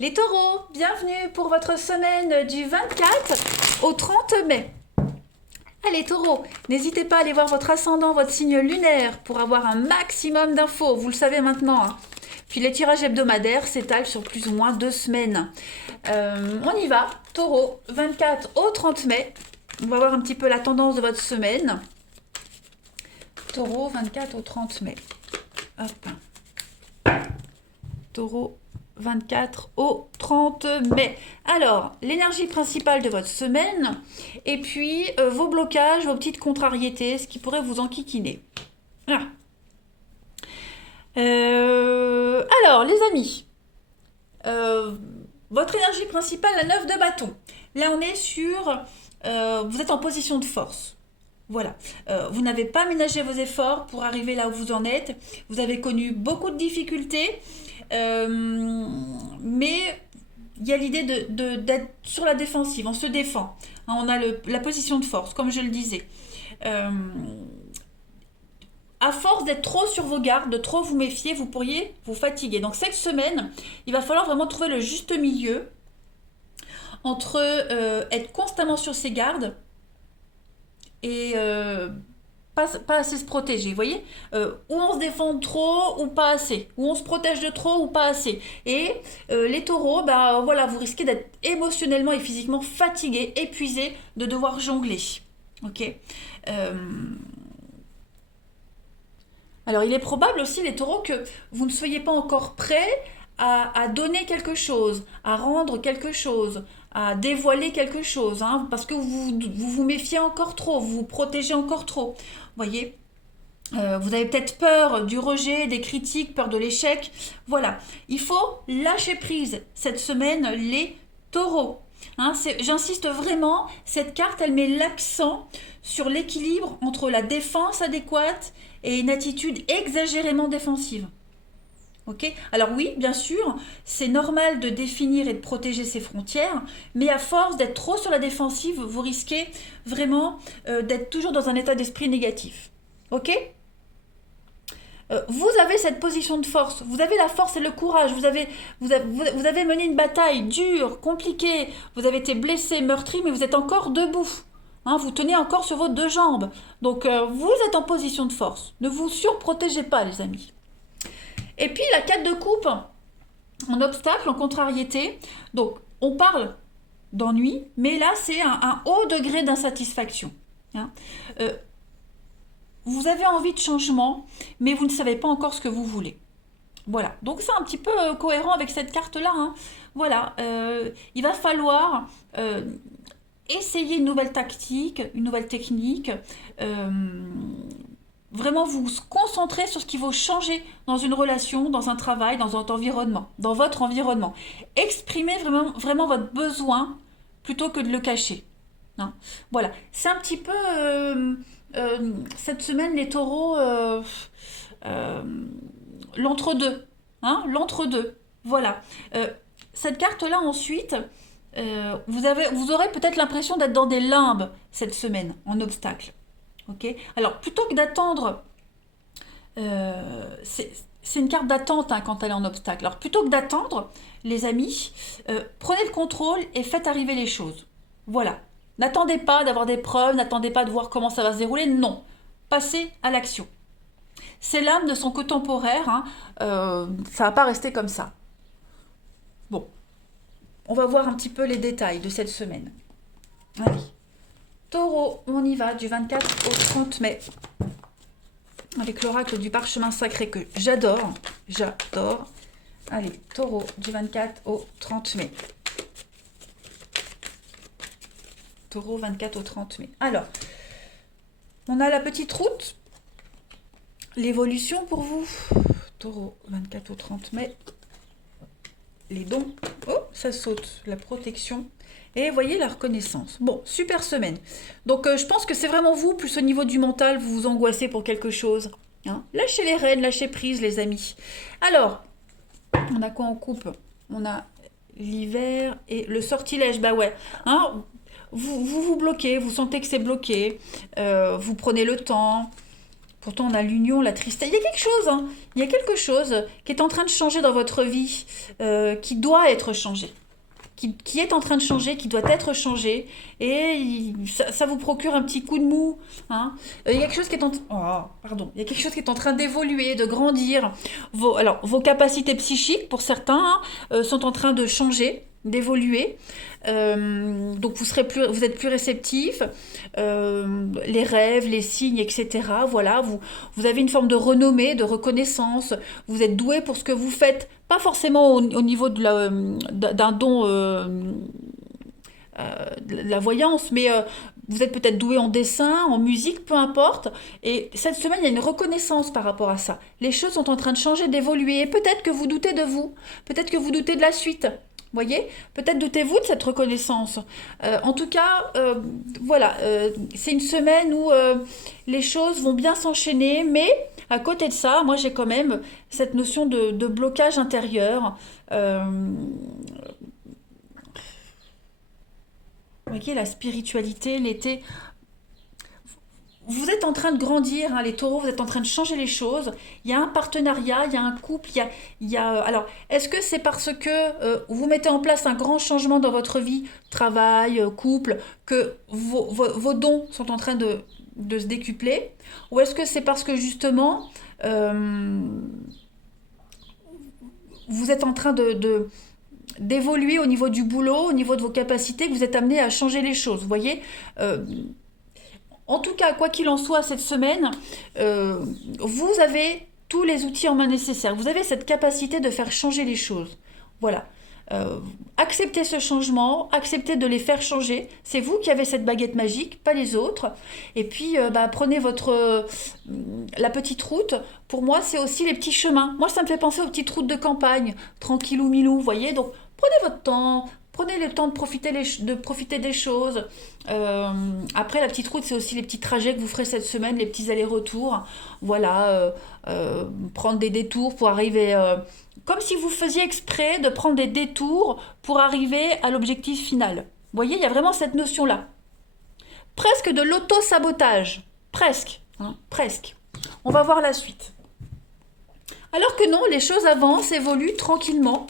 Les taureaux, bienvenue pour votre semaine du 24 au 30 mai. Allez taureaux, n'hésitez pas à aller voir votre ascendant, votre signe lunaire pour avoir un maximum d'infos, vous le savez maintenant, hein. Puis les tirages hebdomadaires s'étalent sur plus ou moins 2 semaines. On y va, taureau, 24 au 30 mai. On va voir un petit peu la tendance de votre semaine. Taureau, 24 au 30 mai. Hop. Taureau, 24 au 30 mai. Alors, l'énergie principale de votre semaine, et puis vos blocages, vos petites contrariétés, ce qui pourrait vous enquiquiner. Ah. Alors, les amis, votre énergie principale, la 9 de bâton. Là, on est sur... vous êtes en position de force. Voilà. Vous n'avez pas ménagé vos efforts pour arriver là où vous en êtes. Vous avez connu beaucoup de difficultés. Mais il y a l'idée d'être sur la défensive, on se défend. Hein, on a la position de force, comme je le disais. À force d'être trop sur vos gardes, de trop vous méfier, vous pourriez vous fatiguer. Donc cette semaine, il va falloir vraiment trouver le juste milieu entre être constamment sur ses gardes et pas assez se protéger, vous voyez, où on se défend trop ou pas assez, où on se protège de trop ou pas assez. Et les taureaux, bah voilà, vous risquez d'être émotionnellement et physiquement fatigués, épuisés, de devoir jongler. Ok. Alors il est probable aussi les taureaux que vous ne soyez pas encore prêts à donner quelque chose, à rendre quelque chose, à dévoiler quelque chose, hein, parce que vous méfiez encore trop, vous vous protégez encore trop. Voyez, vous avez peut-être peur du rejet, des critiques, peur de l'échec. Voilà, il faut lâcher prise cette semaine, les taureaux. Hein, j'insiste vraiment, cette carte, elle met l'accent sur l'équilibre entre la défense adéquate et une attitude exagérément défensive. Ok. Alors oui, bien sûr, c'est normal de définir et de protéger ses frontières, mais à force d'être trop sur la défensive, vous risquez vraiment d'être toujours dans un état d'esprit négatif. Ok. Vous avez cette position de force, vous avez la force et le courage, vous avez mené une bataille dure, compliquée, vous avez été blessé, meurtri, mais vous êtes encore debout. Hein, vous tenez encore sur vos deux jambes. Donc vous êtes en position de force. Ne vous surprotégez pas, les amis. Et puis la 4 de coupe, en obstacle, en contrariété. Donc on parle d'ennui, mais là c'est un haut degré d'insatisfaction. Hein. Vous avez envie de changement, mais vous ne savez pas encore ce que vous voulez. Voilà, donc c'est un petit peu cohérent avec cette carte-là. Hein. Voilà, il va falloir essayer une nouvelle tactique, une nouvelle technique, vraiment vous concentrer sur ce qui va changer dans une relation, dans un travail, dans votre environnement, dans votre environnement. Exprimez vraiment votre besoin plutôt que de le cacher. Hein. Voilà, c'est un petit peu cette semaine les taureaux euh, l'entre-deux, hein, l'entre-deux. Voilà. Cette carte-là ensuite, vous aurez peut-être l'impression d'être dans des limbes cette semaine en obstacle. Ok. Alors plutôt que d'attendre, c'est une carte d'attente hein, quand elle est en obstacle. Alors plutôt que d'attendre, les amis, prenez le contrôle et faites arriver les choses. Voilà. N'attendez pas d'avoir des preuves, n'attendez pas de voir comment ça va se dérouler. Non. Passez à l'action. Ces lames ne sont que temporaires. Hein. Ça va pas rester comme ça. Bon. On va voir un petit peu les détails de cette semaine. Allez. Taureau, on y va du 24 au 30 mai. Avec l'oracle du parchemin sacré que j'adore. J'adore. Allez, taureau du 24 au 30 mai. Taureau 24 au 30 mai. Alors, on a la petite route. L'évolution pour vous. Taureau 24 au 30 mai. Les dons. Oh, ça saute. La protection. Et voyez la reconnaissance. Bon, super semaine. Donc je pense que c'est vraiment vous, plus au niveau du mental, vous vous angoissez pour quelque chose. Hein. Lâchez les rênes, lâchez prise les amis. Alors, on a quoi en coupe? On a l'hiver et le sortilège. Bah ouais. Hein, vous bloquez, vous sentez que c'est bloqué. Vous prenez le temps Pourtant, on a l'union, la tristesse. Il y a quelque chose, hein. Il y a quelque chose qui est en train de changer dans votre vie, qui doit être changé. Qui est en train de changer, qui doit être changé, et ça vous procure un petit coup de mou. Hein. Il y a quelque chose qui est pardon. Il y a quelque chose qui est en train d'évoluer, de grandir. Vos capacités psychiques, pour certains, hein, sont en train de changer, d'évoluer. Donc vous êtes plus réceptif. Les rêves, les signes, etc. Voilà, vous avez une forme de renommée, de reconnaissance. Vous êtes doué pour ce que vous faites. Pas forcément au niveau d'un don de la voyance, mais vous êtes peut-être doué en dessin, en musique, peu importe. Et cette semaine, il y a une reconnaissance par rapport à ça. Les choses sont en train de changer, d'évoluer. Et peut-être que vous doutez de vous. Peut-être que vous doutez de la suite. Voyez, peut-être doutez-vous de cette reconnaissance. En tout cas, voilà, c'est une semaine où les choses vont bien s'enchaîner, mais à côté de ça, moi j'ai quand même cette notion de blocage intérieur. Vous voyez, la spiritualité, l'été, vous êtes en train de grandir, hein, les taureaux, vous êtes en train de changer les choses. Il y a un partenariat, il y a un couple, alors, est-ce que c'est parce que vous mettez en place un grand changement dans votre vie, travail, couple, que vos dons sont en train de se décupler? Ou est-ce que c'est parce que justement, vous êtes en train d'évoluer au niveau du boulot, au niveau de vos capacités, que vous êtes amené à changer les choses, vous voyez? En tout cas, quoi qu'il en soit, cette semaine, vous avez tous les outils en main nécessaires. Vous avez cette capacité de faire changer les choses. Voilà. Acceptez ce changement, acceptez de les faire changer. C'est vous qui avez cette baguette magique, pas les autres. Et puis, prenez la petite route. Pour moi, c'est aussi les petits chemins. Moi, ça me fait penser aux petites routes de campagne, tranquillou milou, vous voyez. Donc, prenez votre temps. Prenez le temps de profiter des choses. Après, la petite route, c'est aussi les petits trajets que vous ferez cette semaine, les petits allers-retours. Voilà, prendre des détours pour arriver... comme si vous faisiez exprès de prendre des détours pour arriver à l'objectif final. Vous voyez, il y a vraiment cette notion-là. Presque de l'auto-sabotage. Presque. Hein, presque. On va voir la suite. Alors que non, les choses avancent, évoluent tranquillement.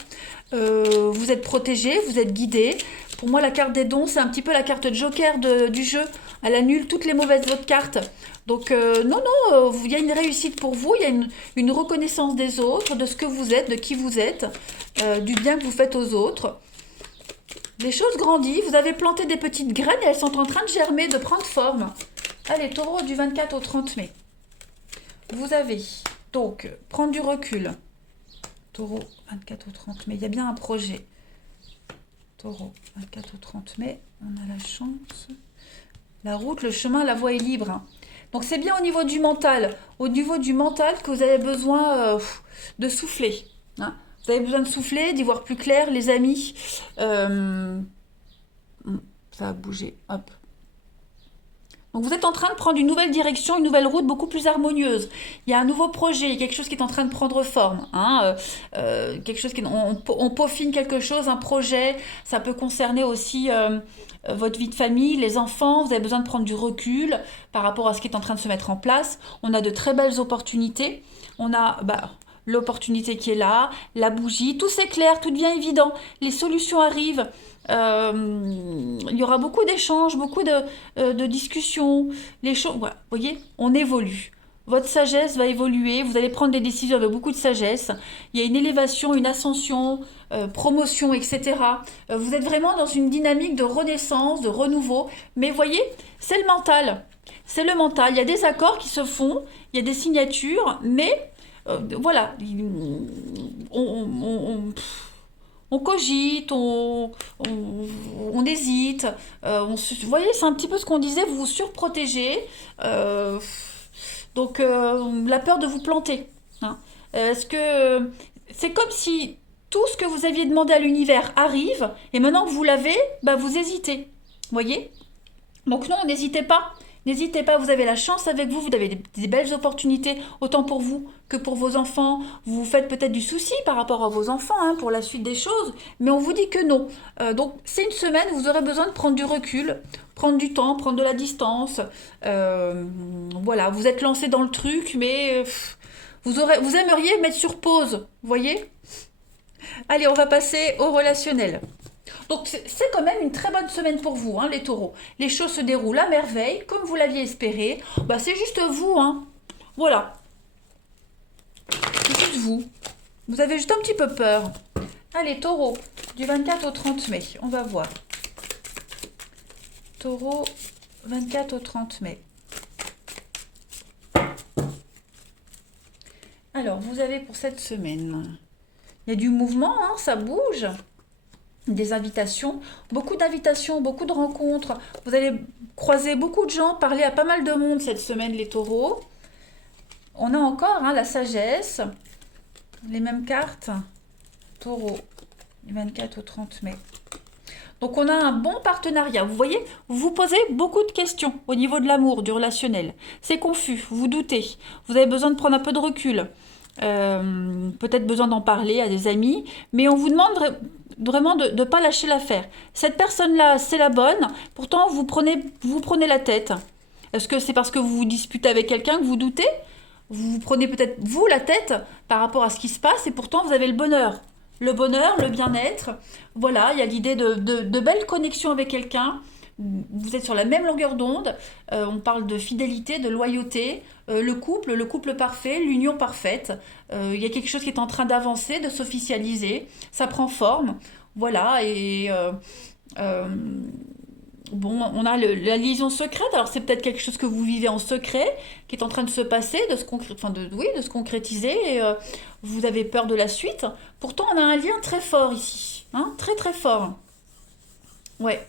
Vous êtes protégé, vous êtes guidé. Pour moi, la carte des dons, c'est un petit peu la carte joker du jeu. Elle annule toutes les mauvaises autres cartes. Donc, non, il y a une réussite pour vous. Il y a une reconnaissance des autres, de ce que vous êtes, de qui vous êtes, du bien que vous faites aux autres. Les choses grandissent. Vous avez planté des petites graines et elles sont en train de germer, de prendre forme. Allez, taureau du 24 au 30 mai. Vous avez donc prendre du recul. Taureau, 24 au 30 mai. Il y a bien un projet. Taureau, 24 au 30 mai. On a la chance. La route, le chemin, la voie est libre. Hein. Donc, c'est bien au niveau du mental. Au niveau du mental que vous avez besoin de souffler. Hein. Vous avez besoin de souffler, d'y voir plus clair, les amis. Ça a bougé. Hop. Donc vous êtes en train de prendre une nouvelle direction, une nouvelle route beaucoup plus harmonieuse. Il y a un nouveau projet, il y a quelque chose qui est en train de prendre forme. Hein, quelque chose on peaufine quelque chose, un projet. Ça peut concerner aussi votre vie de famille, les enfants. Vous avez besoin de prendre du recul par rapport à ce qui est en train de se mettre en place. On a de très belles opportunités. On a l'opportunité qui est là, la bougie. Tout s'éclaire, tout devient évident. Les solutions arrivent. Il y aura beaucoup d'échanges, beaucoup de discussions. Les choses, voilà, vous voyez, on évolue. Votre sagesse va évoluer, vous allez prendre des décisions avec beaucoup de sagesse. Il y a une élévation, une ascension, promotion, etc. Vous êtes vraiment dans une dynamique de renaissance, de renouveau. Mais vous voyez, c'est le mental. C'est le mental. Il y a des accords qui se font, il y a des signatures, mais voilà, on cogite, on hésite. Vous voyez, c'est un petit peu ce qu'on disait, vous vous surprotégez. Donc, la peur de vous planter. Hein. Est-ce que c'est comme si tout ce que vous aviez demandé à l'univers arrive, et maintenant que vous l'avez, vous hésitez. Vous voyez? Donc non, n'hésitez pas. N'hésitez pas, vous avez la chance avec vous, vous avez des belles opportunités, autant pour vous que pour vos enfants. Vous vous faites peut-être du souci par rapport à vos enfants hein, pour la suite des choses, mais on vous dit que non. Donc c'est une semaine où vous aurez besoin de prendre du recul, prendre du temps, prendre de la distance. Voilà, vous êtes lancé dans le truc, mais vous aimeriez mettre sur pause, vous voyez? Allez, on va passer au relationnel. Donc c'est quand même une très bonne semaine pour vous, hein, les taureaux. Les choses se déroulent à merveille, comme vous l'aviez espéré. Bah, c'est juste vous, hein. Voilà, c'est juste vous. Vous avez juste un petit peu peur. Allez, taureau, du 24 au 30 mai, on va voir. Taureau, 24 au 30 mai. Alors, vous avez pour cette semaine, il y a du mouvement, hein, ça bouge. Des invitations, beaucoup de rencontres. Vous allez croiser beaucoup de gens, parler à pas mal de monde cette semaine, les taureaux. On a encore hein, la sagesse, les mêmes cartes. Taureau, du 24 au 30 mai. Donc on a un bon partenariat. Vous voyez, vous vous posez beaucoup de questions au niveau de l'amour, du relationnel. C'est confus, vous doutez. Vous avez besoin de prendre un peu de recul. Peut-être besoin d'en parler à des amis. Mais on vous demande vraiment de ne pas lâcher l'affaire. Cette personne-là, c'est la bonne. Pourtant, vous prenez la tête. Est-ce que c'est parce que vous vous disputez avec quelqu'un que vous doutez? Vous vous prenez peut-être, vous, la tête par rapport à ce qui se passe et pourtant, vous avez le bonheur. Le bonheur, le bien-être. Voilà, il y a l'idée de belles connexions avec quelqu'un. Vous êtes sur la même longueur d'onde. On parle de fidélité, de loyauté. Le couple parfait, l'union parfaite. Il y a quelque chose qui est en train d'avancer, de s'officialiser. Ça prend forme. Voilà, et bon, on a la liaison secrète. Alors c'est peut-être quelque chose que vous vivez en secret, qui est en train de se passer, oui, de se concrétiser. Et, vous avez peur de la suite. Pourtant, on a un lien très fort ici, hein, très très fort. Ouais.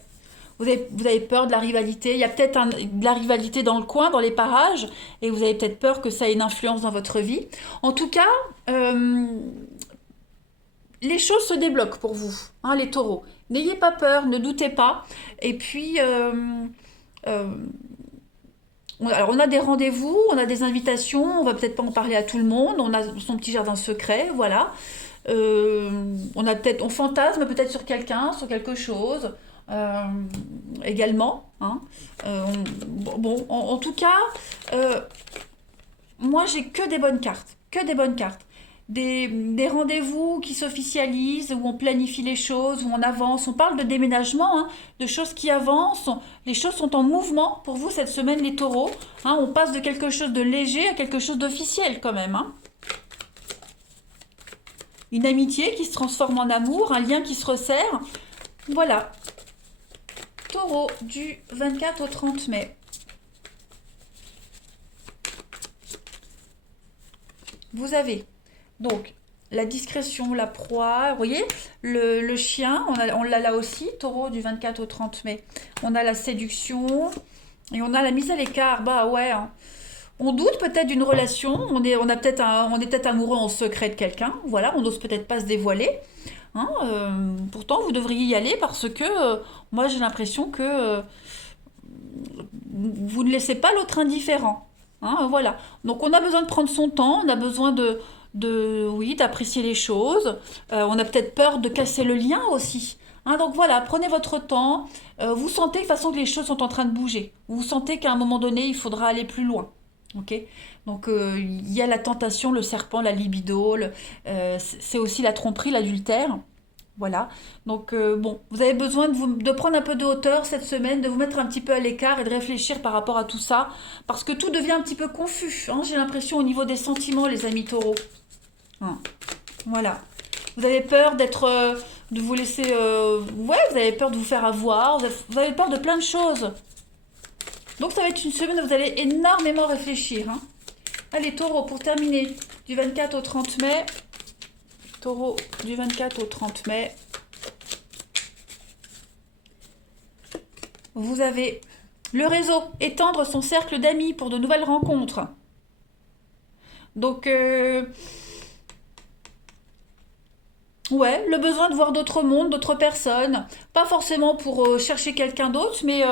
Vous avez peur de la rivalité. Il y a peut-être de la rivalité dans le coin, dans les parages, et vous avez peut-être peur que ça ait une influence dans votre vie. En tout cas, les choses se débloquent pour vous, hein, les taureaux. N'ayez pas peur, ne doutez pas. Et puis, euh, alors on a des rendez-vous, on a des invitations, on va peut-être pas en parler à tout le monde, on a son petit jardin secret, voilà. On fantasme peut-être sur quelqu'un, sur quelque chose, euh, également. Hein. Bon, en tout cas, euh, moi j'ai que des bonnes cartes, que des bonnes cartes. Des rendez-vous qui s'officialisent, où on planifie les choses, où on avance. On parle de déménagement, hein, de choses qui avancent. Les choses sont en mouvement pour vous cette semaine, les taureaux. Hein, on passe de quelque chose de léger à quelque chose d'officiel quand même. Hein. Une amitié qui se transforme en amour, un lien qui se resserre. Voilà. Taureau du 24 au 30 mai. Vous avez donc la discrétion, la proie, vous voyez, le chien, on l'a là aussi, taureau du 24 au 30 mai. On a la séduction et on a la mise à l'écart. Bah ouais, hein. On doute peut-être d'une relation, on est peut-être amoureux en secret de quelqu'un, voilà, on n'ose peut-être pas se dévoiler. Hein, pourtant, vous devriez y aller parce que moi j'ai l'impression que vous ne laissez pas l'autre indifférent. Hein, voilà. Donc on a besoin de prendre son temps, on a besoin oui, d'apprécier les choses. On a peut-être peur de casser le lien aussi. Hein, donc voilà, prenez votre temps. Vous sentez de toute façon que les choses sont en train de bouger. Vous sentez qu'à un moment donné, il faudra aller plus loin. Ok. Donc il y a la tentation, le serpent, la libido, c'est aussi la tromperie, l'adultère. Voilà. Donc bon, vous avez besoin de prendre un peu de hauteur cette semaine, de vous mettre un petit peu à l'écart et de réfléchir par rapport à tout ça, parce que tout devient un petit peu confus. Hein, j'ai l'impression au niveau des sentiments, les amis taureaux. Hein, voilà. Vous avez peur de vous laisser, ouais, vous avez peur de vous faire avoir. Vous avez peur de plein de choses. Donc ça va être une semaine où vous allez énormément réfléchir. Hein. Allez, taureau, pour terminer, du 24 au 30 mai. Taureau, du 24 au 30 mai. Vous avez le réseau, étendre son cercle d'amis pour de nouvelles rencontres. Donc, ouais, le besoin de voir d'autres mondes, d'autres personnes. Pas forcément pour chercher quelqu'un d'autre, mais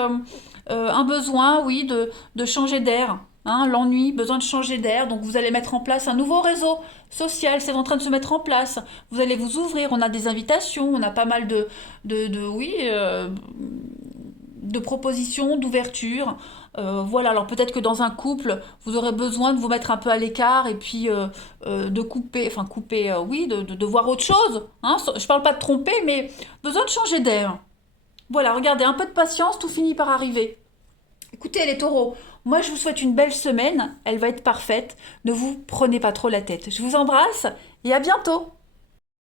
un besoin, oui, de changer d'air. Hein, l'ennui, besoin de changer d'air. Donc vous allez mettre en place un nouveau réseau social. C'est en train de se mettre en place. Vous allez vous ouvrir. On a des invitations. On a pas mal oui, de propositions, d'ouverture. Voilà, alors peut-être que dans un couple, vous aurez besoin de vous mettre un peu à l'écart et puis de couper, enfin couper, oui, de voir autre chose. Hein. Je parle pas de tromper, mais besoin de changer d'air. Voilà, regardez, un peu de patience, tout finit par arriver. Écoutez les taureaux, moi je vous souhaite une belle semaine, elle va être parfaite. Ne vous prenez pas trop la tête. Je vous embrasse et à bientôt.